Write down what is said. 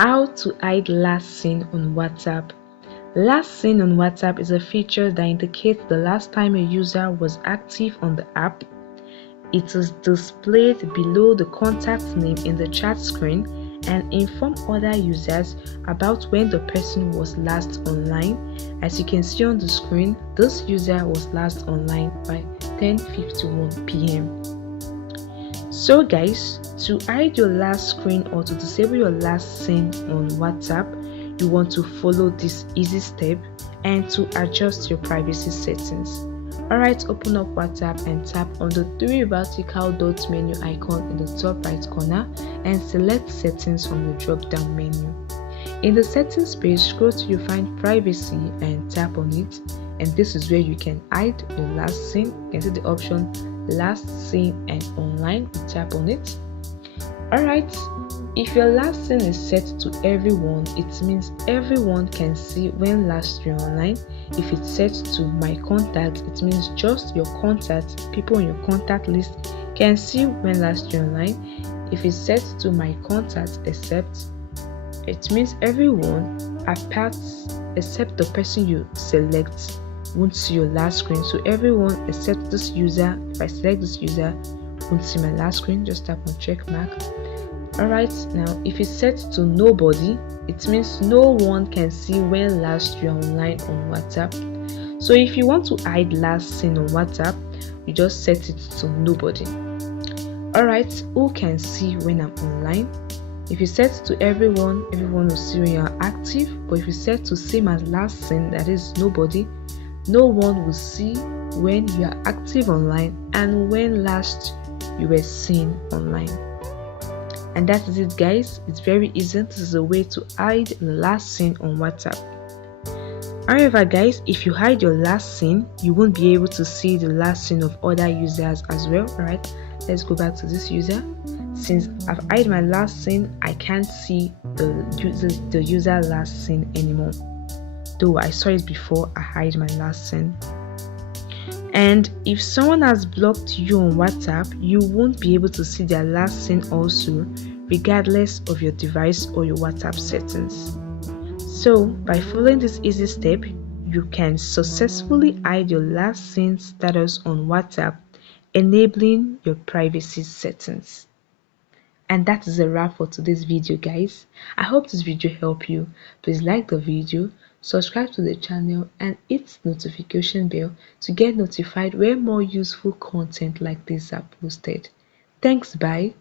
How to hide last seen on WhatsApp. Last seen on WhatsApp is a feature that indicates the last time a user was active on the app. It is displayed below the contact name in the chat screen and inform other users about when the person was last online. As you can see on the screen, this user was last online by 10:51 p.m. So guys, to hide your last screen or to disable your last seen on WhatsApp, you want to follow this easy step and to adjust your privacy settings. Alright, open up WhatsApp and tap on the three vertical dot menu icon in the top right corner and select settings from the drop down menu. In the settings page, scroll till you find privacy and tap on it, and this is where you can hide your last seen. You can see the option last seen and online. You tap on it. Alright, if your last seen is set to everyone, it means everyone can see when last you're online. If it's set to my contact, it means just your contacts, people on your contact list can see when last you're online. If it's set to my contacts except, it means everyone apart except the person you select won't see your last screen. So everyone except this user, if I select this user, won't see my last screen. Just tap on check mark. Alright, now if it's set to nobody, it means no one can see when last you're online on WhatsApp. So if you want to hide last seen on WhatsApp, you just set it to nobody. Alright, who can see when I'm online? If you set to everyone, everyone will see when you are active. But if you set to same as last seen, that is nobody, no one will see when you are active online and when last you were seen online. And that is it guys. It's very easy. This is a way to hide the last seen on WhatsApp. However guys, if you hide your last seen, you won't be able to see the last seen of other users as well. Alright, let's go back to this user. Since I've hid my last seen, I can't see the user last seen anymore, though I saw it before I hide my last seen. And if someone has blocked you on WhatsApp, you won't be able to see their last seen also, regardless of your device or your WhatsApp settings. So by following this easy step, you can successfully hide your last seen status on WhatsApp, enabling your privacy settings. And that is a wrap for today's video guys. I hope this video helped you. Please like the video, subscribe to the channel and hit the notification bell to get notified when more useful content like this are posted. Thanks, bye.